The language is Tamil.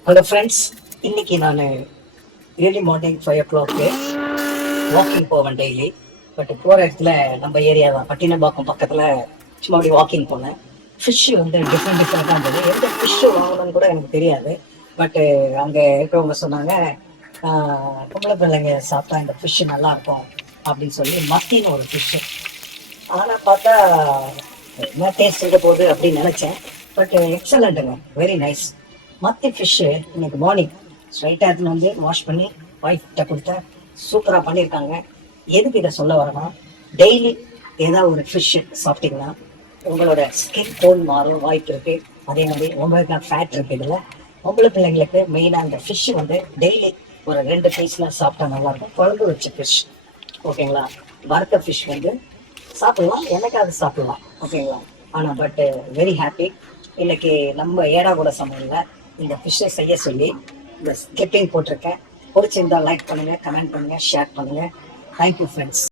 ஹலோ ஃப்ரெண்ட்ஸ், இன்னைக்கு நான் ஏர்லி மார்னிங் 5 o'clock வாக்கிங் போவேன் டெய்லி. பட் போகிற இடத்துல நம்ம ஏரியா தான், பட்டினப்பாக்கம் பக்கத்தில். சும்மா அப்படி வாக்கிங் போனேன். ஃபிஷ்ஷு வந்து டிஃப்ரெண்ட்டாக இருந்தது. எந்த ஃபிஷ்ஷு வாங்கணும்னு கூட எனக்கு தெரியாது. பட்டு அங்கே இருக்கிறவங்க சொன்னாங்க, பொம்பளை பிள்ளைங்க சாப்பிட்டா இந்த ஃபிஷ்ஷு நல்லாயிருக்கும் அப்படின்னு சொல்லி மத்தின்னு ஒரு ஃபிஷ்ஷு. ஆனால் பார்த்தா என்ன டேஸ்ட் இருக்க போகுது அப்படின்னு நினச்சேன். பட் எக்ஸலண்ட்டுங்க, வெரி நைஸ். மத்தி ஃபிஷ்ஷு இன்னைக்கு மார்னிங் ஸ்ட்ரைட்டாக எடுத்துன்னு வந்து வாஷ் பண்ணி ஒய்ஃப்கிட்ட கொடுத்தேன். சூப்பராக பண்ணியிருக்காங்க. எதுக்கு இதை சொல்ல வரேன்னா, டெய்லி ஏதாவது ஒரு ஃபிஷ்ஷு சாப்பிட்டீங்கன்னா உங்களோட ஸ்கின் டோன் மாறும் வாய்ப்பு இருக்குது. அதே மாதிரி உங்களுக்கு ஃபேட் இருக்குது. இதில் பொம்பளை பிள்ளைங்களுக்கு மெயினாக இந்த ஃபிஷ்ஷு வந்து டெய்லி ஒரு 2 பீஸ்லாம் சாப்பிட்டா நல்லாயிருக்கும். குழம்பு வச்ச ஃபிஷ், ஓகேங்களா. வறுத்த ஃபிஷ் வந்து சாப்பிடலாம், என்னைக்காவது சாப்பிடலாம், ஓகேங்களா. ஆனால் பட் வெரி ஹாப்பி. இன்னைக்கு நம்ம ஏடா கூட சமையலில் இந்த ஃபிஷ்ஷை செய்ய சொல்லி இந்த கிளிப்பிங் போட்டிருக்கேன். பிடிச்சிருந்தா லைக் பண்ணுங்கள், கமெண்ட் பண்ணுங்கள், ஷேர் பண்ணுங்கள். Thank you friends.